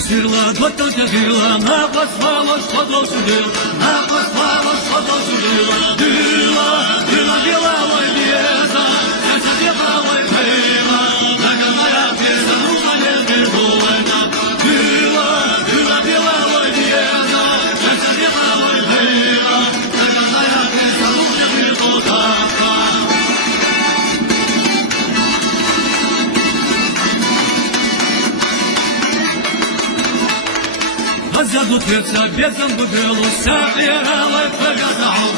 сирла, только гила, напасвала, что досудила, напасвала, что досудила, дыла, белала веза, сердце белала пыла, нагоная пьеса, нужно не пердуэна, дыла, белала веза, сердце белала пыла, нагоная пьеса, нужно не пердуэна. Задутиться безом буделу, собирала, повязал,